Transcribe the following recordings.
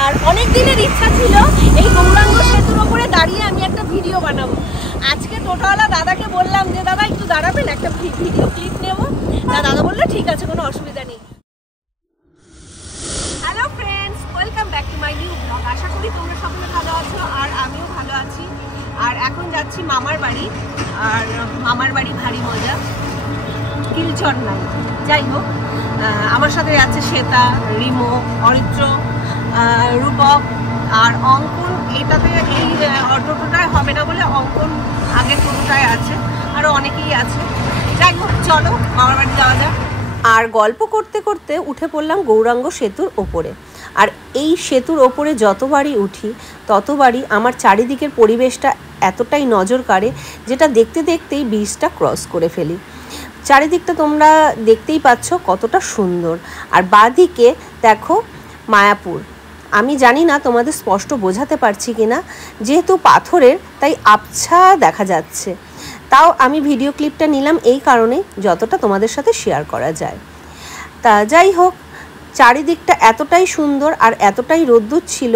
আর অনেক দিনের ইচ্ছা ছিল এই গৌরাঙ্গ সেতুর ওপরে দাঁড়িয়ে আমি একটা ভিডিও বানাবো। আজকে টোটোওয়ালা দাদাকে বললাম যে দাদা একটু দাঁড়াবেন, একটা ভিডিও ক্লিপ নেবো। দাদা বললো ঠিক আছে, কোনো অসুবিধা নেই। Hello friends, welcome back to my new blog. আশা করি তোমরা সকলে ভালো আছো আর আমিও ভালো আছি। আর এখন যাচ্ছি মামার বাড়ি, আর মামার বাড়ি ভারী মজা, কিলচর নাম। যাই হোক, আমার সাথে যাচ্ছে শ্বেতা, রিমো, অরিত্র, রূপক আর অঙ্কন। এটাতে এই টোটোটায় হবে না বলে অঙ্কন আগের টোটোটায় আছে, আরও অনেকেই আছে। যাই হোক, চলো মামার বাড়ি যাওয়া যাক। আর গল্প করতে করতে উঠে পড়লাম গৌরাঙ্গ সেতুর ওপরে। আর এই সেতুর ওপরে যতবারই উঠি ততবারই আমার চারিদিকের পরিবেশটা এতটাই নজর কাড়ে, যেটা দেখতে দেখতেই ব্রিজটা ক্রস করে ফেলি। চারিদিকটা তোমরা দেখতেই পাচ্ছ কতটা সুন্দর। আর বাঁদিকে দেখো মায়াপুর। আমি জানি না তোমাদের স্পষ্ট বোঝাতে পারছি কিনা, যেহেতু পাথরের তাই আবছা দেখা যাচ্ছে। তাও আমি ভিডিও ক্লিপটা নিলাম এই কারণে যতটা তোমাদের সাথে শেয়ার করা যায়। তা যাই হোক, চারিদিকটা এতটাই সুন্দর আর এতটাই রোদ্দুর ছিল,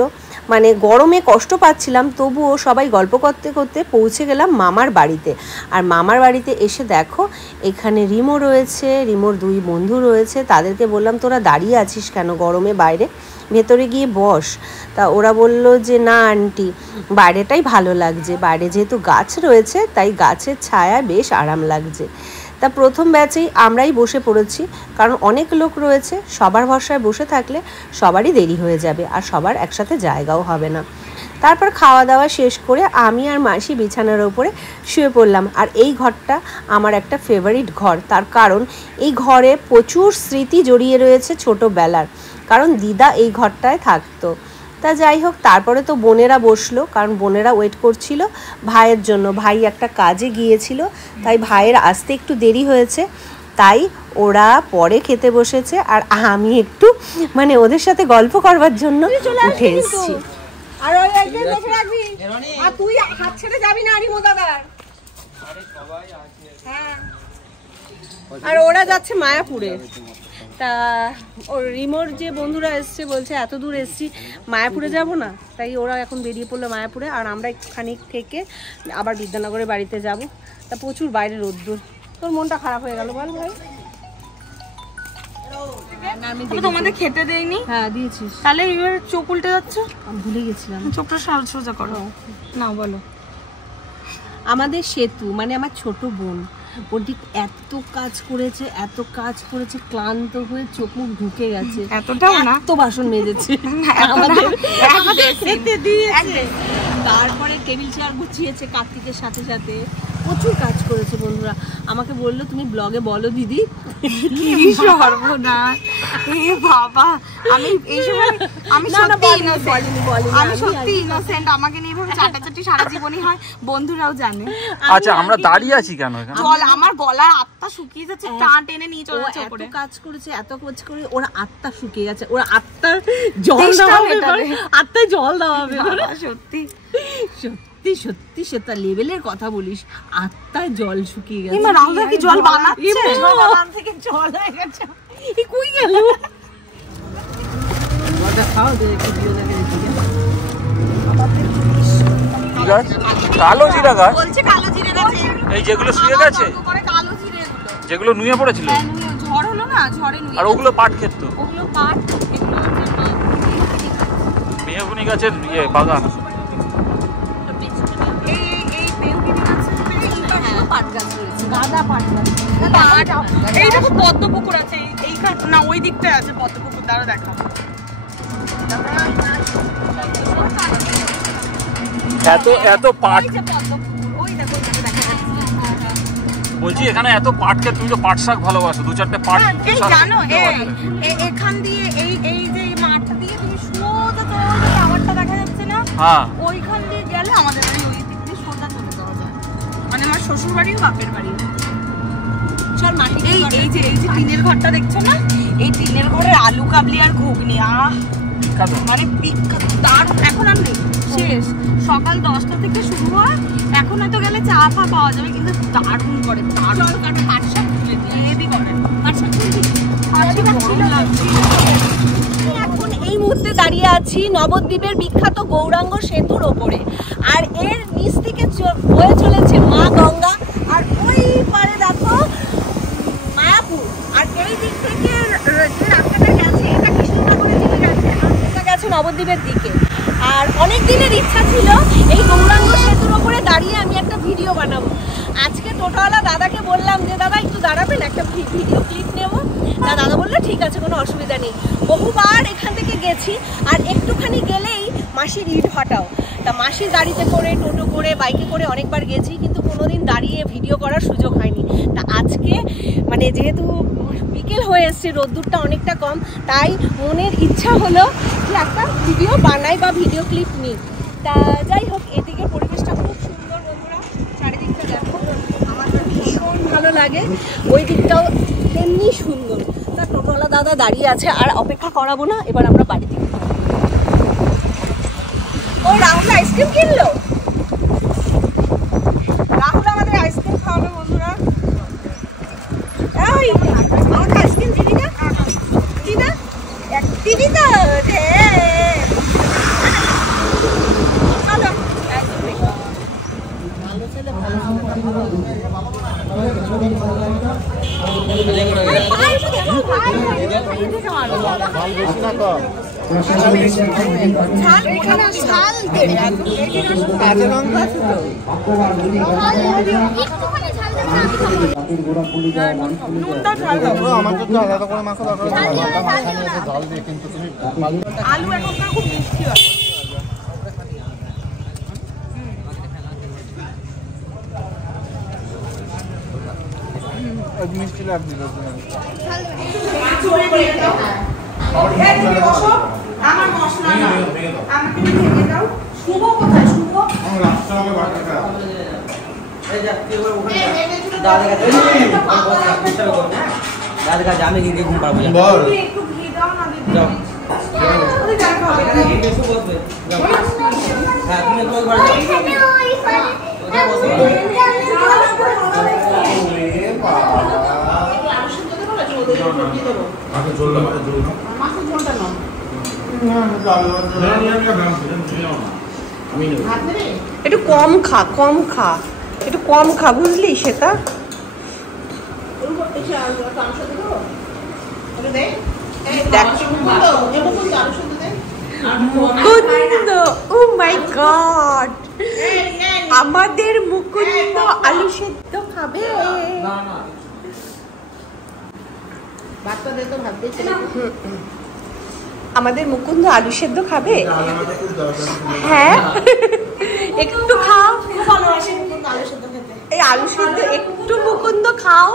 মানে গরমে কষ্ট পাচ্ছিলাম, তবুও সবাই গল্প করতে করতে পৌঁছে গেলাম মামার বাড়িতে। আর মামার বাড়িতে এসে দেখো এখানে রিমো রয়েছে, রিমোর দুই বন্ধু রয়েছে। তাদেরকে বললাম তোরা দাঁড়িয়ে আছিস কেন গরমে, বাইরে ভেতরে গিয়ে বস। তা ওরা বলল যে না আন্টি, বাইরেটাই ভালো লাগছে, বাইরে যেহেতু গাছ রয়েছে তাই গাছের ছায়া বেশ আরাম লাগছে। তা প্রথম ব্যাচেই আমরাই বসে পড়েছি, কারণ অনেক লোক রয়েছে, সবার ভরসায় বসে থাকলে সবারই দেরি হয়ে যাবে আর সবার একসাথে জায়গাও হবে না। তারপর খাওয়া দাওয়া শেষ করে আমি আর মাসি বিছানার ওপরে শুয়ে পড়লাম। আর এই ঘরটা আমার একটা ফেভারিট ঘর, তার কারণ এই ঘরে প্রচুর স্মৃতি জড়িয়ে রয়েছে ছোটোবেলার, কারণ দিদা এই ঘরটায় থাকতো। তা যাই হোক, তারপরে তো বোনেরা বসলো, কারণ বোনেরা ওয়েট করছিল ভাইয়ের জন্য। ভাই একটা কাজে গিয়েছিল, তাই ভাইয়ের আসতে একটু দেরি হয়েছে, তাই ওরা পরে খেতে বসেছে। আর আমি একটু মানে ওদের সাথে গল্প করবার জন্য উঠে এসেছি। আর তুই হাত ছেড়ে যাবি না রিমো দাদার। হ্যাঁ, আর ওরা যাচ্ছে মায়াপুরে। তা ওর রিমোর যে বন্ধুরা এসছে বলছে এত দূর এসছি, মায়াপুরে যাব না, তাই ওরা এখন বেরিয়ে পড়লো মায়াপুরে। আর আমরা একটুখানি থেকে আবার বিদ্যানগরের বাড়িতে যাব। তা প্রচুর বাইরে রোদ্দুর। তোর মনটা খারাপ হয়ে গেল বল ভাই? তোমাদের খেতে দেয়নি? হ্যাঁ দিয়েছিস। তাহলে এবার চোখ উল্টে যাচ্ছে। আমি ভুলে গেছিলাম। চোখটা সোজা করো না। বলো। আমাদের সেতু মানে আমার ছোট বোন, ওটি এত কাজ করেছে, এত কাজ করেছে, ক্লান্ত হয়ে চোখ মুখ ঢুকে গেছে। এতটাও না, এত বাসন মেজেছে তারপরে টেবিল চেয়ার গুছিয়েছে কার্তিকের সাথে সাথে, প্রচুর কাজ করেছে। বন্ধুরা আমাকে বললো তুমি ব্লগে বলো দিদি। সর্বনাশ বাবা, আমি এই সময় আমি সত্যি ইনোসেন্ট। আমাকে নিয়ে ভাবে চাটাচাটি সারা জীবনই হয়, বন্ধুরাও জানে। আচ্ছা আমরা দাঁড়িয়ে আছি কেন এখানে? জল, আমার গলার আত্মা শুকিয়ে যাচ্ছে, টান টেনে নিয়ে চলে যাচ্ছে উপরে। এত কাজ করেছে, এত কাজ করে ওরা আত্মা শুকিয়ে গেছে। ওরা আত্মার জল দেওয়া হবে, আত্মায় জল দেওয়া হবে। সত্যি সত্যি সত্যি সেটা লেভেলের কথা বলিস, আত্মায় জল শুকিয়ে গেছে। রাহুল কি জল বানাচ্ছে? বাগান থেকে জল হয়ে গেছে। এই কই গেল? জলটা খাও, দেখে ভিডিও দেখে দিচ্ছি। কালো জিরা গাছ বলছে, কালো জিরে গাছ এই যেগুলো শুয়ে গেছে, কালো জিরে যেগুলো নুয়ে পড়েছিল, ঝড় হলো না, ঝড়ে নুয়ে। আর ওগুলো পাট ক্ষেত, তো ওগুলো পাট, এগুলো মেহগুনি গাছের বাগান। এই দেখো পদ্ম পুকুর আছে, এইখানে না ওই দিকটায় আছে পদ্ম পুকুর, দ্বারা দেখা এত পাট, বলছি এখানে এত পাট ক্ষেত, তুমি তো পাট শাক ভালোবাসো, দু চারটে পাট জানো। এখান দিয়ে এই যে মাঠটা দিয়ে তুমি সোজা চলে টাওয়ারটা দেখা যাচ্ছে না, ওইখান দিয়ে গেলে আমাদের বাড়ি ওই দিক দিয়ে সোজা চলে যাওয়া যায়। মানে আমার শ্বশুর বাড়িও বাপের বাড়ি। চল মাটি, এই যে টিনের ঘরটা দেখছো না, এই টিনের ঘরের আলু কাবলি আর ঘুগনি, মানে বিখ্যাত। তার এখন আর নেই, শেষ। সকাল 10টা থেকে শুরু হয়, এখন হয়তো গেলে চা ফা পাওয়া যাবে, কিন্তু দারুণ করে, দারুণ কাটে। পাট শাক তুলে দিয়ে করে, পাট শাক তুলবি? এখন এই মুহূর্তে দাঁড়িয়ে আছি নবদ্বীপের বিখ্যাত গৌরাঙ্গ সেতুর ওপরে, আর এর নিচ থেকে বয়ে চলেছে মা গঙ্গা, আর ওই পারে দেখো মায়াপুর, আর এই দিক থেকে যে রাস্তাটা গেছে এটা কৃষ্ণনগরের দিকে গেছে, আর এটা গেছে নবদ্বীপের দিকে। আর অনেক দিনের ইচ্ছা ছিল এই গৌরাঙ্গ সেতুর ওপরে দাঁড়িয়ে আমি একটা ভিডিও বানাবো। আজকে টোটোওয়ালা দাদাকে বললাম যে দাদা একটু দাঁড়াবেন, একটা ভিডিও ক্লিপ নেবো। দাদা বললো ঠিক আছে, কোনো অসুবিধা নেই। বহুবার এখান থেকে গেছি, আর একটুখানি গেলেই মাসির ইট ভাটাও। তা মাসির গাড়িতে করে, টোটো করে, বাইকে করে অনেকবার গেছি, কিন্তু কোনোদিন দাঁড়িয়ে ভিডিও করার সুযোগ হয়নি। তা আজকে মানে যেহেতু বিকেল হয়ে এসছে, রোদ্দুরটা অনেকটা কম, তাই মনের ইচ্ছা হলো যে একটা ভিডিও বানাই বা ভিডিও ক্লিপ নিই। তা যাই হোক, এদিকে পরিবেশটা খুব সুন্দর, বন্ধুরা চারিদিকটা দেখো, আমার ভীষণ ভালো লাগে। ওই দিকটাও তেমনি সুন্দর। তা টোটোওয়ালা দাদা দাঁড়িয়ে আছে, আর অপেক্ষা করাবো না, এবার আমরা বাড়ি থেকে ও রাহুল আইসক্রিম কিনলো। রাহুল আমাদের আইসক্রিম খাওয়াবে বন্ধুরা। এই আমাকে আইসক্রিম দিবি না? দিবি তো রে। চলো ভালো ছেলে, ভালো আলু এখনকার খুব মিষ্টি হয়। মিষ্টি লাগবে আমার মশলা না, আমাকে ভেঙে দাও। শুভ কোথায়? শুভ দাদা কাছে আমি গিয়ে ঘুম পাবো। একটু ঘি দাও না দিদি। হ্যাঁ তুমি একটু একবার একটু কম খা, কম খা, একটু কম খা, বুঝলি সেটা। মুকুন্দ, ও মাই গড, আমাদের মুকুন্দ আলু সেদ্ধ খাবে। আমাদের মুকুন্দ আলু সেদ্ধ খাবে। হ্যাঁ একটু খাও, এই আলু সেদ্ধ একটু মুকুন্দ খাও।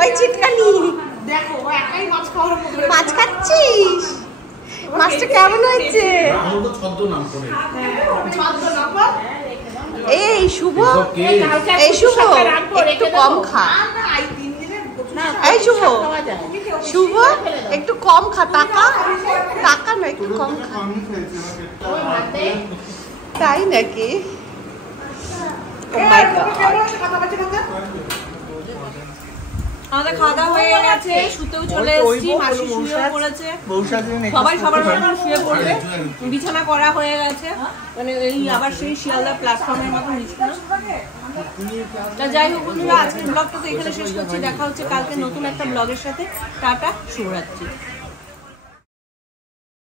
ওই চিটকানি মাছ খাচ্ছিস? মাছটা কেমন হয়েছে? এই শুভ, এই শুভ একটু কম খা। এই শুভ, শুভ একটু কম খা, টাকা টাকা না, একটু কম খা। তাই নাকি? আমাদের খাওয়া দাওয়া হয়ে গেছে, শুতেও চলে এসেছি, মাসি শুয়ে পড়েছে, সবাই সবার মতো শুয়ে পড়বে, বিছানা করা হয়ে গেছে, মানে এই আবার সেই শিয়ালদা প্ল্যাটফর্মের মতো বিছানা। তা যাই হোক বন্ধুরা, আজকের ব্লগটা তো এখানে শেষ করছি। দেখা হচ্ছে কালকে নতুন একটা ব্লগের সাথে। টাটা, শুভরাত্রি।